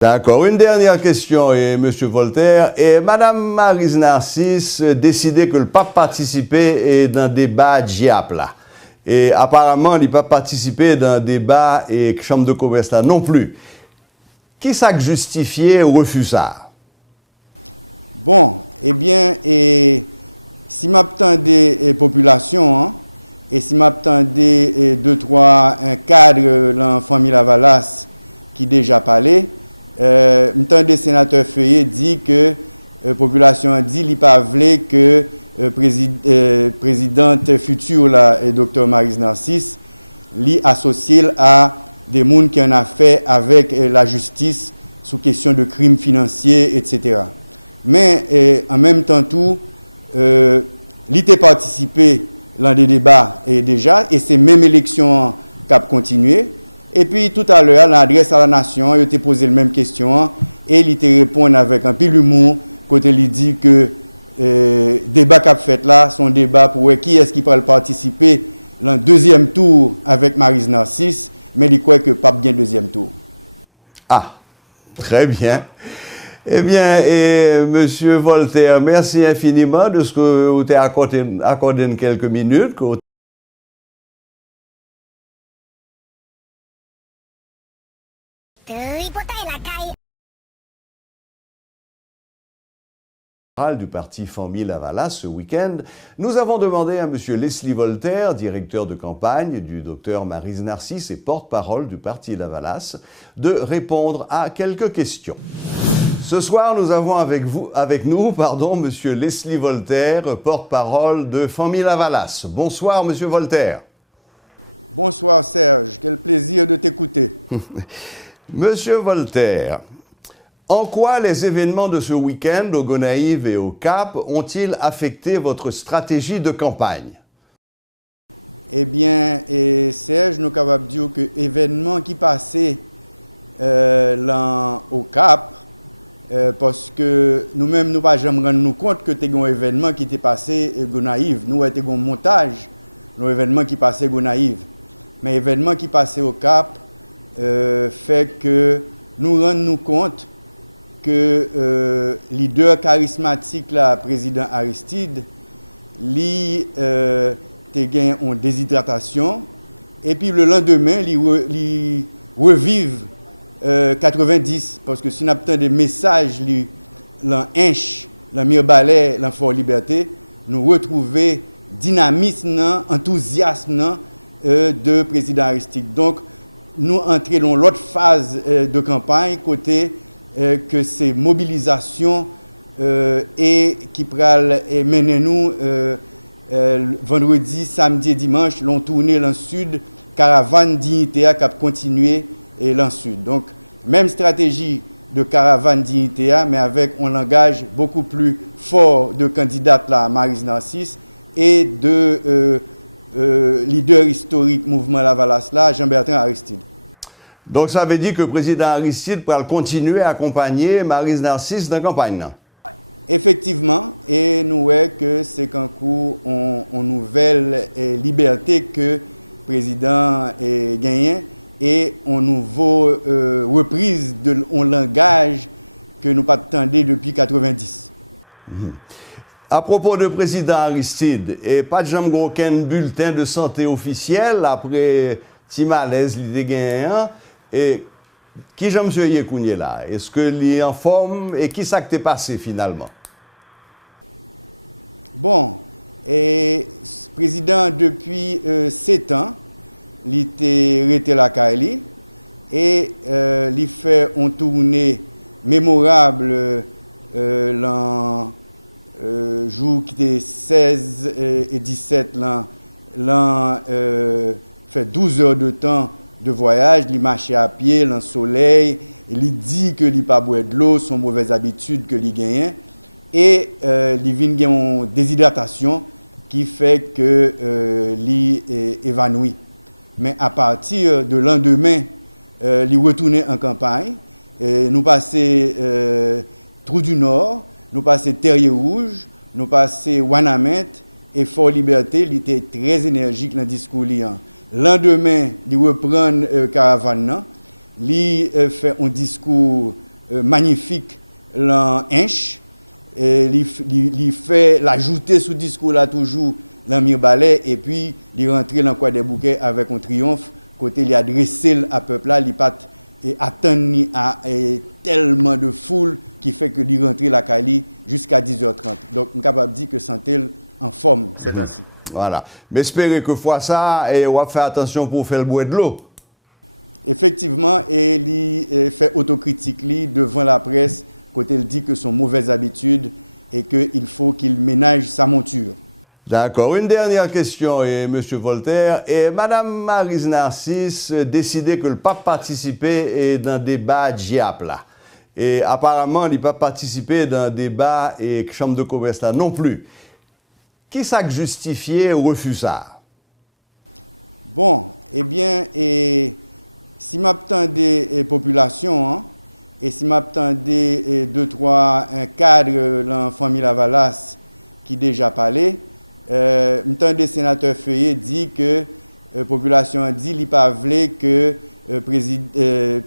D'accord. Une dernière question, Monsieur Voltaire. Et Madame Maryse Narcisse décidait que le pape participait dans un débat DIAP là. Et apparemment, il n'a pas participé dans un débat et Chambre de commerce là non plus. Qui ça justifié ou refuse ça? Bon, eh bien, si m'attendais population, hein, et si m'attendais deux, trois cadres dans la famille Lavalas qui déjà parlé, m'attendais sénateur Feuillet dit que la population a dit qu'il pas voulu que présidente future là, et docteur Maryse Narcisse li associé à des gens qui en a fait avec la justice sous question de crimes financiers, etc. Mais en même temps tout, il a participé dans des débats déjà, et c'est même élection qui a continué. Et puis tout à l'heure, l'adresse à la nation, il a posé la même question, et il a répondu avec un peu d'humour, quand il dit que débat qu'a fait là, son débat pour qui est-ce qui peut participer dans le deuxième tour avec Maryse Narcisse, mais il croit que pas bien deuxième tour. Ah, très bien. Eh bien, Monsieur Voltaire, merci infiniment de ce que vous avez accordé quelques minutes. Du parti Famille Lavalas ce week-end, nous avons demandé à M. Leslie Voltaire, directeur de campagne du docteur Maryse Narcisse et porte-parole du parti Lavalas, de répondre à quelques questions. Ce soir, nous avons avec nous, M. Leslie Voltaire, porte-parole de Famille Lavalas. Bonsoir, M. Voltaire. Bonsoir, Serge. Quel plaisir de t'écouter. Monsieur Voltaire, en quoi les événements de ce week-end au Gonaïves et au Cap ont-ils affecté votre stratégie de campagne? Eh bien, Serge, nous sommes capables de dire que l'événement qui passait au Cap, parce que nous-mêmes, nous ne pouvons jamais rendre compte que c'était un événement qui était passé à Gonaïves. Nous avons un montage de l'événement qui passait à Gonaïves. Mais l'événement qui passait au Cap fait que nous rendons compte que leader charismatique, le président Aristide, il a gagné une déshydratation. Et puis le lendemain, il revive 90, parce que si on a des messages, l'Inch, la Mirbalais, l'Enfort Liberté, nous retrouvons dynamisme, enthousiasme de président Aristide. Donc, nous entrons dans l'autre phase de campagne, côté que c'est mobilisation et qui pral mener nous vendredi, samedi et dimanche, l'on tourné dans le sud, caravane dignité qui a continué et dans le sud. Donc, même stratégie de caravane dignité, mais avec un langage beaucoup plus fort de candidate là, Maryse Narcisse et de leader historique mouvement Lavalas là, Jean-Bertrand Aristide. Donc ça veut dire que le président Aristide pourra continuer à accompagner Maryse Narcisse dans la campagne? Effectivement, et nous voyons que c'est qu'un coup, on nouvelle liberté que le président a gagné et on nouveau reprise de un langage que nous pas attendions depuis 90. À propos du président Aristide, et pas de jamais aucun bulletin de santé officiel après petit malaise il a gagné. Et qui j'aime monsieur Yekounye là? Est-ce que il est en forme et qui ça t'est passé finalement? Bon, et président depuis 7 ans, il était resté la Kaili et il fait une tournée mémorable l'an jour qui était 16 et 17 l'an fait 12 heures de temps de voyage, il marchait à pied dans le soleil, il dit que il pas boire de l'eau, son mauvaise habitude que il gagne et il vient une déshydratation qui fait que il est évanoui. Mais à partir de lendemain, il retourné en campagne, nous passons Trou du Nord, nous passons Terrier Rouge, nous passons Wanamet et Fort Liberté, il était très énergique dans le discours liant. Lendemain, il reprend caravane, il fait un discours magnifique l'en inch, il fait l'ajouter sous discours là toujours dans Mirbalais et puis il rentrer dans quoi des bouquets avec un triomphe côté il adressé à peuple là il pas attendre à tellement de foule qui fait que il rentrer la Cali jusqu'à 10h30. Donc on est capable de dire que santé en forme c'est ainsi. Voilà. Mais espérez que fois ça et on va faire attention pour faire le bois de l'eau. Effectivement, et il fait autocritique devant la presse, côté il dit que sont mauvaises habitudes et qu'il faut qu'il ménage sa monture. D'accord. Une dernière question, M. Voltaire. Et Mme Maryse Narcisse décidait que le pape participait dans un débat GIAP là. Et apparemment, il n'a pas participé dans un débat et Chambre de commerce là non plus. Qui ça justifiait ou refuse ça? Bon, eh bien, si m'attendais population, hein, et si m'attendais 2-3 cadres dans la famille Lavalas qui déjà parlé, m'attendais sénateur Feuillet dit que la population a dit qu'il pas voulu que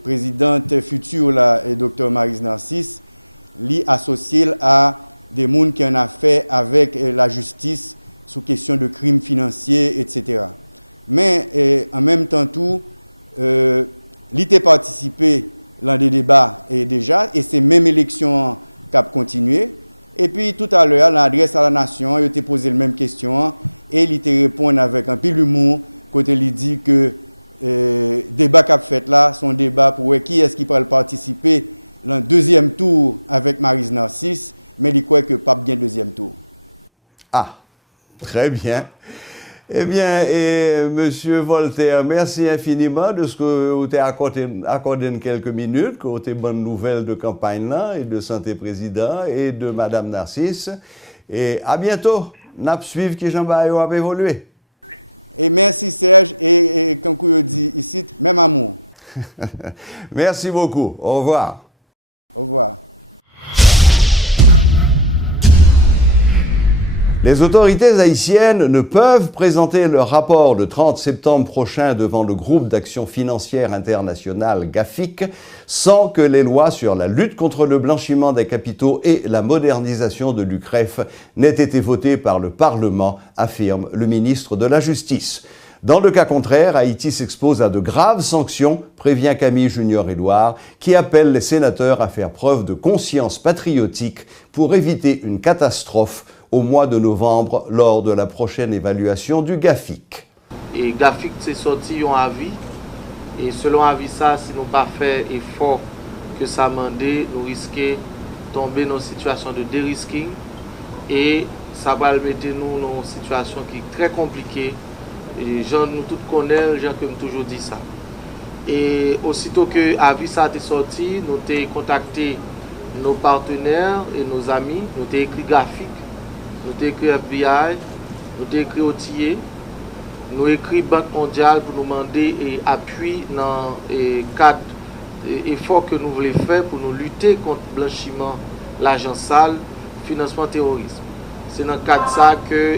présidente future là, Dr Maryse Narcisse, li associé à des gens qui en a fait avec la justice sous question de crimes financiers, etc. Mais en même temps tout, il a participé dans des débats déjà, et c'est même élection qui a continué. Et puis tout à l'heure, l'adresse à la nation, il a posé la même question, et il a répondu avec un peu d'humour, quand il dit que le débat qu'a fait là, son débat pour qui est-ce qui peut participer dans le deuxième tour avec Maryse Narcisse, mais il croit que pas bien deuxième tour. Ah, très bien. Eh bien, Monsieur Voltaire, merci infiniment de ce que vous avez accordé quelques minutes, que vous avez bonnes nouvelles de campagne là, et de santé président, et de Madame Narcisse. Et à bientôt. N'a suivre qui Jean-Bayo a évolué. Et merci Serge, et comme vous dit ici, même amour. Merci beaucoup. Au revoir. Au revoir. Les autorités haïtiennes ne peuvent présenter leur rapport le 30 septembre prochain devant le groupe d'action financière internationale GAFIC sans que les lois sur la lutte contre le blanchiment des capitaux et la modernisation de l'UCREF n'aient été votées par le Parlement, affirme le ministre de la Justice. Dans le cas contraire, Haïti s'expose à de graves sanctions, prévient Camille Junior-Édouard, qui appelle les sénateurs à faire preuve de conscience patriotique pour éviter une catastrophe au mois de novembre lors de la prochaine évaluation du GAFIC. Et GAFIC s'est sorti un avis, et selon avis ça, si nous pas fait effort que ça mandé, nous risquons de tomber dans une situation de dérisking et ça va mettre nous dans une situation qui est très compliquée. Et gens nous tous connaissons, gens comme toujours dit ça. Et aussitôt que avis ça a été sorti, nous avons contacté nos partenaires et nos amis, nous avons écrit GAFIC. Nous avons écrit FBI, nous avons écrit OTA, nous avons écrit Banque mondiale pour nous demander appui dans le cadre d'efforts que nous voulons faire pour nous lutter contre le blanchiment, l'argent sale, le financement terrorisme. C'est dans le cadre de ça que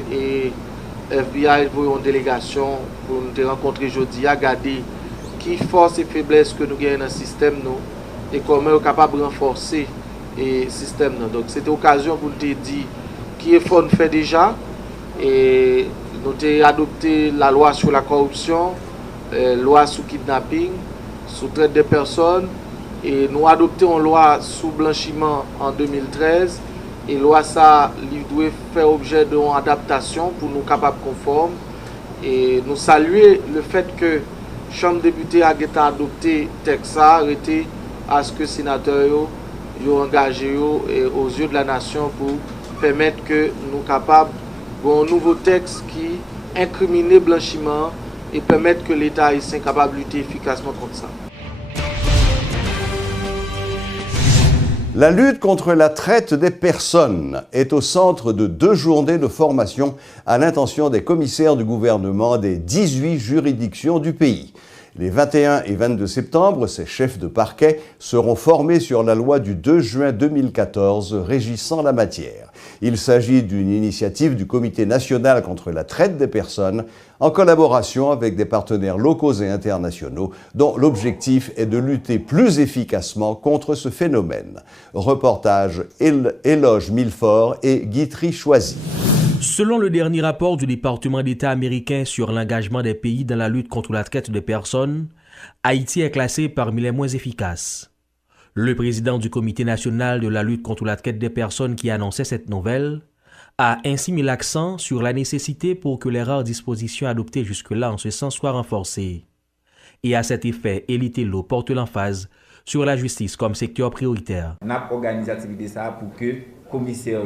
FBI a envoyé une délégation pour nous rencontrer aujourd'hui, à regarder qui force et faiblesse que nous avons dans le système nous, et comment nous sommes capables de renforcer le système. Donc c'était l'occasion pour nous dire qui est fort fait déjà et nous avons adopté la loi sur la corruption, loi sur kidnapping, sur traite des personnes et nous avons adopté une loi sur blanchiment en 2013 et loi ça doit faire objet d'une adaptation pour nous capables conformes et nous saluer le fait que la Chambre des députés a adopté le texte ça arrêté à ce que les sénateurs soient engagés aux yeux de la nation pour permettre que nous sommes capables d'un nouveau texte qui incrimine le blanchiment et permettre que l'État haïtien soit capable de lutter efficacement contre ça. La lutte contre la traite des personnes est au centre de 2 journées de formation à l'intention des commissaires du gouvernement des 18 juridictions du pays. Les 21 et 22 septembre, ces chefs de parquet seront formés sur la loi du 2 juin 2014 régissant la matière. Il s'agit d'une initiative du Comité national contre la traite des personnes en collaboration avec des partenaires locaux et internationaux dont l'objectif est de lutter plus efficacement contre ce phénomène. Reportage Éloge Milfort et Guitry Choisy. Selon le dernier rapport du département d'État américain sur l'engagement des pays dans la lutte contre la traite des personnes, Haïti est classé parmi les moins efficaces. Le président du Comité national de la lutte contre la traite des personnes qui annonçait cette nouvelle a ainsi mis l'accent sur la nécessité pour que les rares dispositions adoptées jusque-là en ce sens soient renforcées. Et à cet effet, Élie Tello porte l'emphase sur la justice comme secteur prioritaire. On a organisé l'activité pour que commissaires,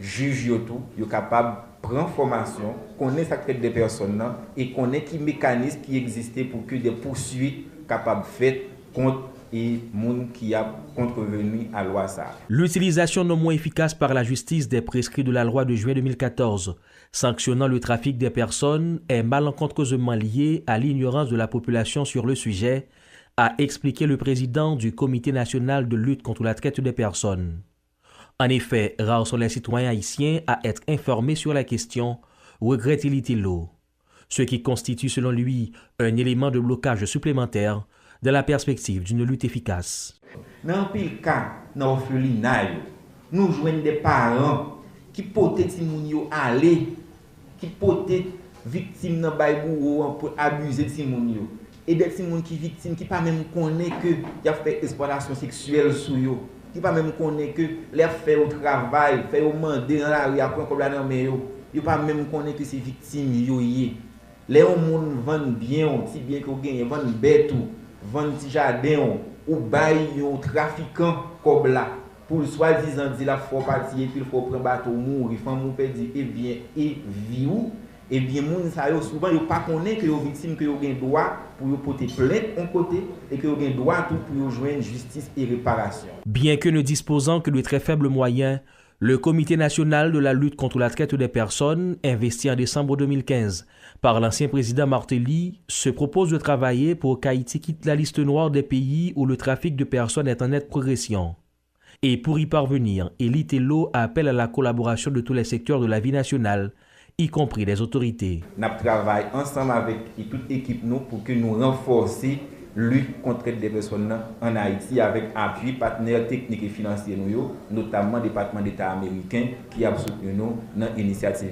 juges, soient capables de prendre formation, connaître la traite des personnes et connaître les mécanismes qui existaient pour que des poursuites capables de faire contre les gens qui ont contrevenu à la loi. L'utilisation non moins efficace par la justice des prescrits de la loi de juin 2014 sanctionnant le trafic des personnes est malencontreusement liée à l'ignorance de la population sur le sujet, a expliqué le président du Comité national de lutte contre la traite des personnes. En effet, rares sont les citoyens haïtiens à être informés sur la question, regrette Élie Tello, ce qui constitue selon lui un élément de blocage supplémentaire dans la perspective d'une lutte efficace. Dans le cas, dans l'orphelinat, nous jouons des parents qui potent si moun aller, qui potent victimes dans baïbou pour abuser de si moun et des gens qui victimes qui pas même connaît que y a fait exploitation sexuelle sur yo, qui pas même connaît que les fait au travail, fait au mandé dans la rue après comme la dans mais yo pas même connaît que c'est victime yo yé. Les moun vendent bien, si bien que gagne, vendent bête ou vendent petit jardin ou bail yo trafiquant comme là pour soi-disant dire la faut partir et puis il faut prendre bateau mourir, femme ou perdre et bien et vie ou et bien moun sa yo souvent yo pas connaît que yo victime que yo gen droit pour yo porter plainte en côté et que yo gen droit tout pour yo joindre justice et réparation. Bien que ne disposant que de très faibles moyens, le Comité national de la lutte contre la traite des personnes, investi en décembre 2015 par l'ancien président Martelly, se propose de travailler pour qu'Haïti quitte la liste noire des pays où le trafic de personnes est en nette progression. Et pour y parvenir, Élie Tello appelle à la collaboration de tous les secteurs de la vie nationale, y compris les autorités. Nous travaillons ensemble avec toute l'équipe pour que nous renforcions la lutte contre les personnes en Haïti avec appui partenaires techniques et financiers, notamment le département d'État américain qui a soutenu nous dans l'initiative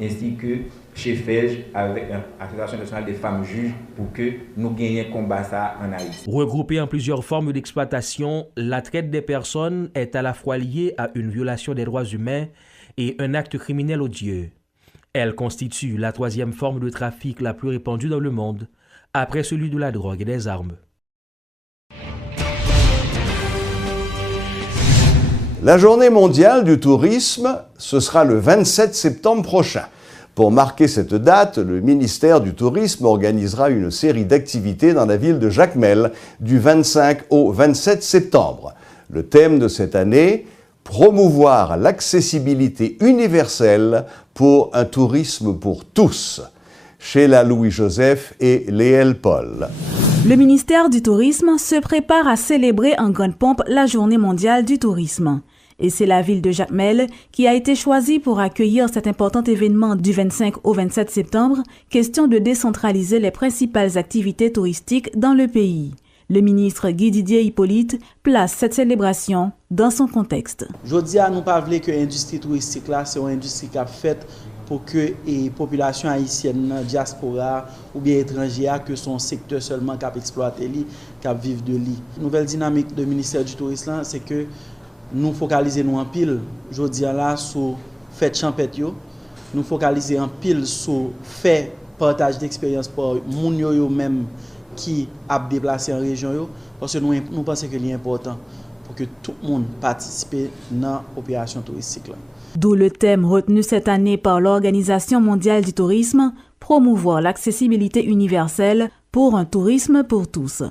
ainsi que chez FEJ avec l'Association nationale des femmes juges pour que nous gagnions combat ça en Haïti. Regroupée en plusieurs formes d'exploitation, la traite des personnes est à la fois liée à une violation des droits humains et un acte criminel odieux. Elle constitue la troisième forme de trafic la plus répandue dans le monde, après celui de la drogue et des armes. La journée mondiale du tourisme, ce sera le 27 septembre prochain. Pour marquer cette date, le ministère du Tourisme organisera une série d'activités dans la ville de Jacmel du 25 au 27 septembre. Le thème de cette année, promouvoir l'accessibilité universelle pour un tourisme pour tous. Sheila Louis-Joseph et Léel Paul. Le ministère du Tourisme se prépare à célébrer en grande pompe la Journée mondiale du tourisme. Et c'est la ville de Jacmel qui a été choisie pour accueillir cet important événement du 25 au 27 septembre, question de décentraliser les principales activités touristiques dans le pays. Le ministre Guy Didier Hippolyte place cette célébration dans son contexte. Jodi a nous pas voulu que l'industrie touristique là, c'est une industrie qui a faite pour que les populations haïtiennes, diaspora ou bien étrangères, que son secteur seulement qui a exploité, qui a vivre de lui. Nouvelle dynamique du ministère du Tourisme, c'est que nous focalisons en pile, jodi là, sur fête champêtre, nous focalisons en pile sur fait partage d'expérience pour moun yo même qui a déplacé en région, parce que nous pensons que c'est important pour que tout le monde participe dans l'opération touristique. D'où le thème retenu cette année par l'Organisation mondiale du tourisme, promouvoir l'accessibilité universelle pour un tourisme pour tous.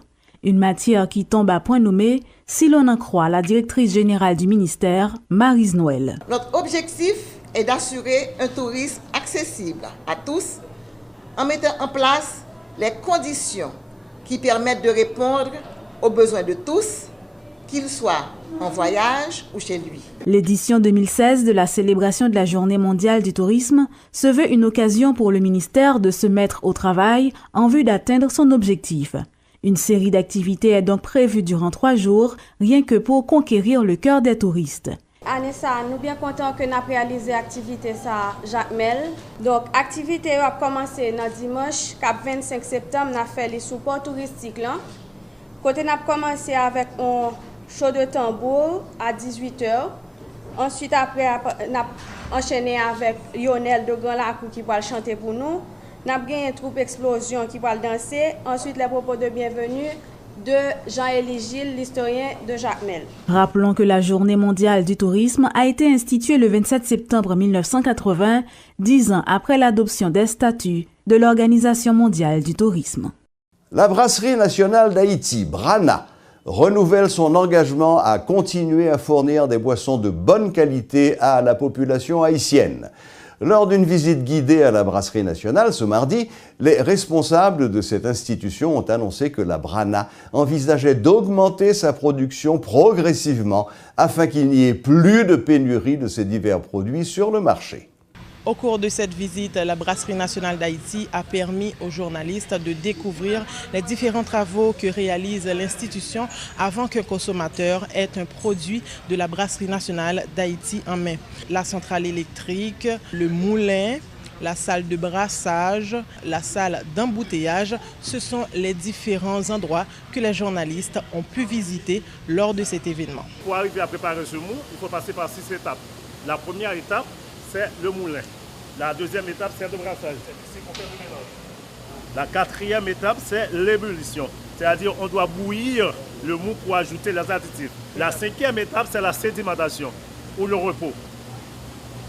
Une matière qui tombe à point nommé si l'on en croit la directrice générale du ministère, Maryse Noël. Notre objectif est d'assurer un tourisme accessible à tous en mettant en place les conditions qui qui permettent de répondre aux besoins de tous, qu'ils soient en voyage ou chez lui. L'édition 2016 de la célébration de la Journée mondiale du tourisme se veut une occasion pour le ministère de se mettre au travail en vue d'atteindre son objectif. Une série d'activités est donc prévue durant 3 jours, rien que pour conquérir le cœur des touristes. Année ça, nous bien contents que nous avons réalisé l'activité ça Jacques Mel. Donc l'activité a commencé dans dimanche, cap 25 septembre, nous avons fait les supports touristiques là. Côté nous avons commencé avec un show de tambour à 18h. Ensuite après nous avons enchaîné avec Lionel de Grand Lac qui va chanter pour nous. Nous avons gagné une troupe explosion qui va danser. Ensuite les propos de bienvenue de Jean-Élie Gilles, l'historien de Jacques Mel. Rappelons que la Journée mondiale du tourisme a été instituée le 27 septembre 1980, 10 ans après l'adoption des statuts de l'Organisation mondiale du tourisme. La Brasserie nationale d'Haïti, Brana, renouvelle son engagement à continuer à fournir des boissons de bonne qualité à la population haïtienne. Lors d'une visite guidée à la Brasserie nationale ce mardi, les responsables de cette institution ont annoncé que la Brana envisageait d'augmenter sa production progressivement afin qu'il n'y ait plus de pénurie de ces divers produits sur le marché. Au cours de cette visite, la Brasserie nationale d'Haïti a permis aux journalistes de découvrir les différents travaux que réalise l'institution avant qu'un consommateur ait un produit de la Brasserie nationale d'Haïti en main. La centrale électrique, le moulin, la salle de brassage, la salle d'embouteillage, ce sont les différents endroits que les journalistes ont pu visiter lors de cet événement. Pour arriver à préparer ce mou, il faut passer par 6 étapes. La première étape, c'est le moulin. La deuxième étape, c'est le brassage. C'est ici qu'on fait le mélange. La quatrième étape, c'est l'ébullition. C'est-à-dire qu'on doit bouillir le mou pour ajouter les additifs. La cinquième étape, c'est la sédimentation ou le repos.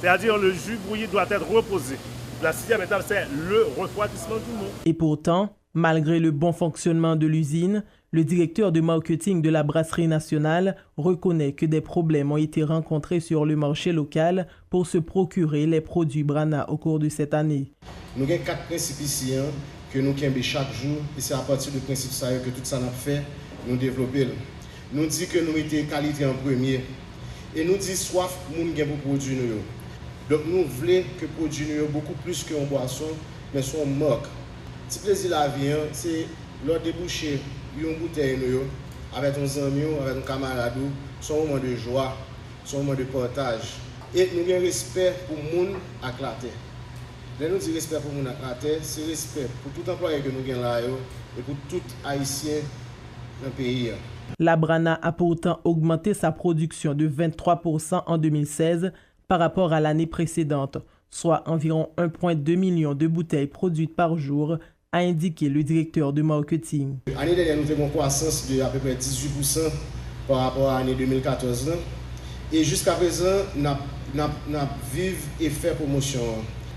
C'est-à-dire le jus bouilli doit être reposé. La sixième étape, c'est le refroidissement du mou. Et pourtant, malgré le bon fonctionnement de l'usine, le directeur de marketing de la Brasserie nationale reconnaît que des problèmes ont été rencontrés sur le marché local pour se procurer les produits Brana au cours de cette année. Nous avons 4 principes ici que nous avons chaque jour et c'est à partir du principe que tout ça nous fait, nous développer. Nous disons que nous mettons qualité en premier et nous disons soif nous avons pour produire nous. Donc nous voulons que produire nous beaucoup plus qu'une boisson, mais son marque. Ce plaisir la vie, c'est leur déboucher une bouteille avec nos amis, avec nos camarades, c'est un moment de joie, c'est un moment de partage. Et nous avons respect pour le monde à la terre. Quand nous disons respect pour le monde à la terre, c'est respect pour tout employé que nous avons là et pour tout Haïtien dans le pays. La Brana a pourtant augmenté sa production de 23% en 2016 par rapport à l'année précédente, soit environ 1,2 million de bouteilles produites par jour, a indiqué le directeur de marketing. L'année dernière, nous avons une croissance de à peu près 18% par rapport à l'année 2014. Et jusqu'à présent, nous avons vécu et fait promotion.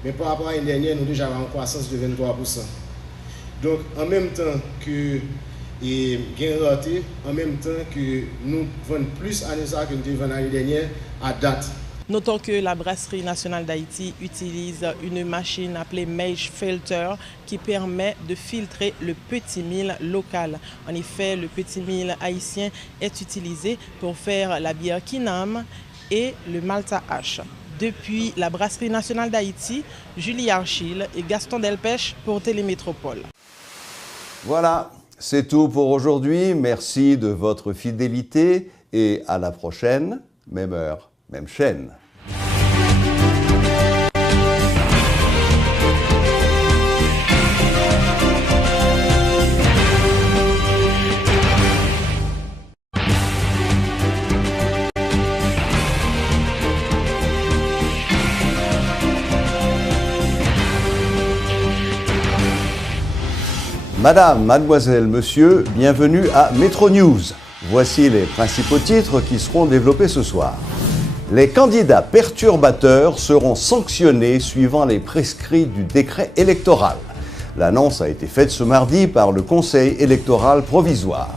Mais par rapport à l'année dernière, nous avons déjà une croissance de 23%. Donc, en même temps que gain raté, en même temps que nous vendons plus à ça que nous vendons l'année dernière à date. Notons que la Brasserie nationale d'Haïti utilise une machine appelée Mage Filter qui permet de filtrer le petit mil local. En effet, le petit mil haïtien est utilisé pour faire la bière Kinam et le Malta H. Depuis la Brasserie nationale d'Haïti, Julie Archil et Gaston Delpech pour Télémétropole. Voilà, c'est tout pour aujourd'hui. Merci de votre fidélité et à la prochaine, même heure, même chaîne. Madame, mademoiselle, monsieur, bienvenue à Métro News. Voici les principaux titres qui seront développés ce soir. Les candidats perturbateurs seront sanctionnés suivant les prescrits du décret électoral. L'annonce a été faite ce mardi par le Conseil électoral provisoire.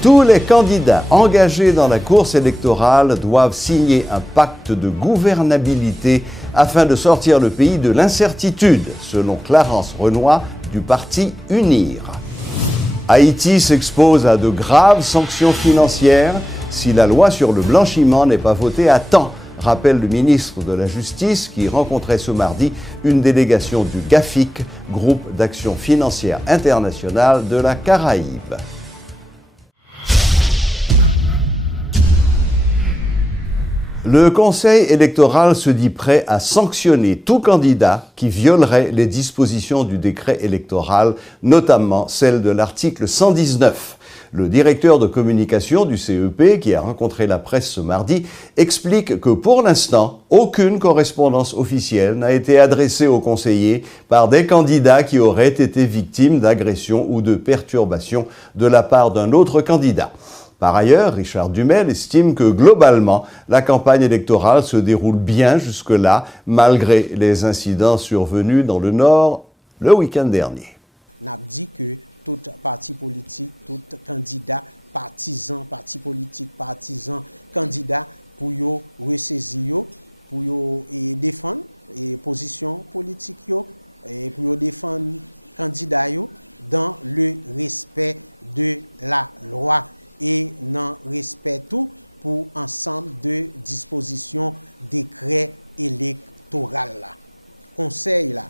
Tous les candidats engagés dans la course électorale doivent signer un pacte de gouvernabilité afin de sortir le pays de l'incertitude, selon Clarence Renoy du parti UNIR. Haïti s'expose à de graves sanctions financières si la loi sur le blanchiment n'est pas votée à temps, rappelle le ministre de la Justice qui rencontrait ce mardi une délégation du GAFIC, Groupe d'action financière internationale de la Caraïbe. Le Conseil électoral se dit prêt à sanctionner tout candidat qui violerait les dispositions du décret électoral, notamment celle de l'article 119. Le directeur de communication du CEP, qui a rencontré la presse ce mardi, explique que pour l'instant, aucune correspondance officielle n'a été adressée aux conseillers par des candidats qui auraient été victimes d'agressions ou de perturbations de la part d'un autre candidat. Par ailleurs, Richard Dumel estime que globalement, la campagne électorale se déroule bien jusque-là, malgré les incidents survenus dans le Nord le week-end dernier. On a dit que tout parti politique, tout candidat, partisan, parti politique, partisan, candidat, pour yo ressaisir, pour yo défendre et position politique yo, et pour yo défendre candidat yo dans le respect de la loi. Et dans respect tout pour ensemble de dispositions décret électoral là. Conseil là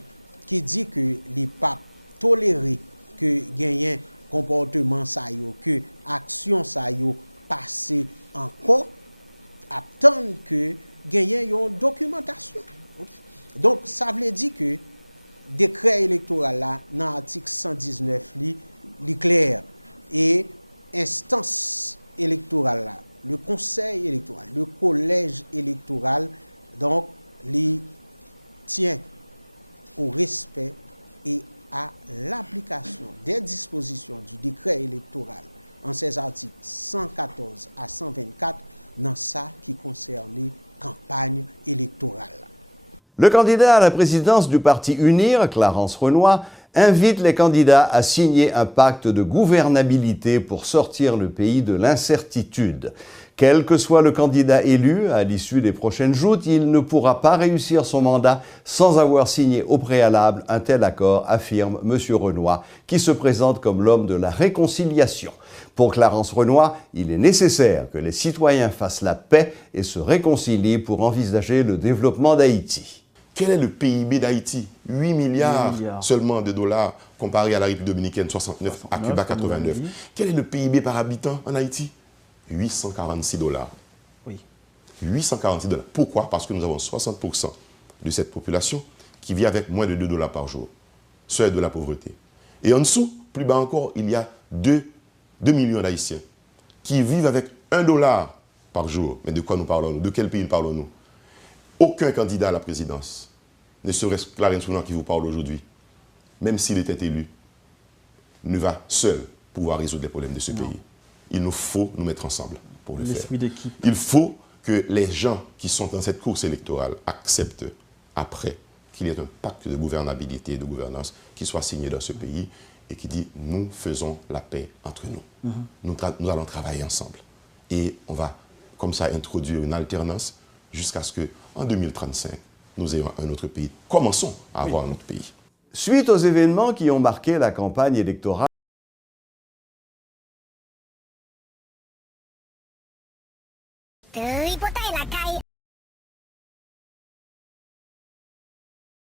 qui dit que les papes toléré que gagnent comportement ça yo, que action ça yo passé encore attendre que gagnent une documentation. Donc ça veut dire que décret électoral là dans l'article 119 li clair et instance électorale là, le conseil électoral, le collège électoral, donc, les tient au respect et à l'application des dispositions du décret électoral en ces articles 114 à 124 dans ça qui concerne campagne électorale. Le candidat à la présidence du parti UNIR, Clarence Renoy, invite les candidats à signer un pacte de gouvernabilité pour sortir le pays de l'incertitude. Quel que soit le candidat élu, à l'issue des prochaines joutes, il ne pourra pas réussir son mandat sans avoir signé au préalable un tel accord, affirme M. Renoy, qui se présente comme l'homme de la réconciliation. Pour Clarence Renoy, il est nécessaire que les citoyens fassent la paix et se réconcilient pour envisager le développement d'Haïti. Quel est le PIB d'Haïti? 8 milliards seulement de dollars comparé à la République dominicaine, 69, à Cuba, 89. Quel est le PIB par habitant en Haïti? 846 dollars. Oui. 846 dollars. Pourquoi? Parce que nous avons 60% de cette population qui vit avec moins de 2 dollars par jour. Seuil de la pauvreté. Et en dessous, plus bas encore, il y a 2 millions d'Haïtiens qui vivent avec 1 dollar par jour. Mais de quoi nous parlons-nous? De quel pays parlons-nous? Aucun candidat à la présidence, ne serait-ce que Clarence Renoy qui vous parle aujourd'hui, même s'il était élu, ne va seul pouvoir résoudre les problèmes de ce pays. Il nous faut nous mettre ensemble pour le faire. Il faut que les gens qui sont dans cette course électorale acceptent après qu'il y ait un pacte de gouvernabilité et de gouvernance qui soit signé dans ce pays et qui dit « nous faisons la paix entre nous. Nous allons travailler ensemble. » Et on va comme ça introduire une alternance jusqu'à ce qu'en 2035, nous ayons un autre pays. Commençons à avoir un autre pays. Suite aux événements qui ont marqué la campagne électorale, Ripotai la caille.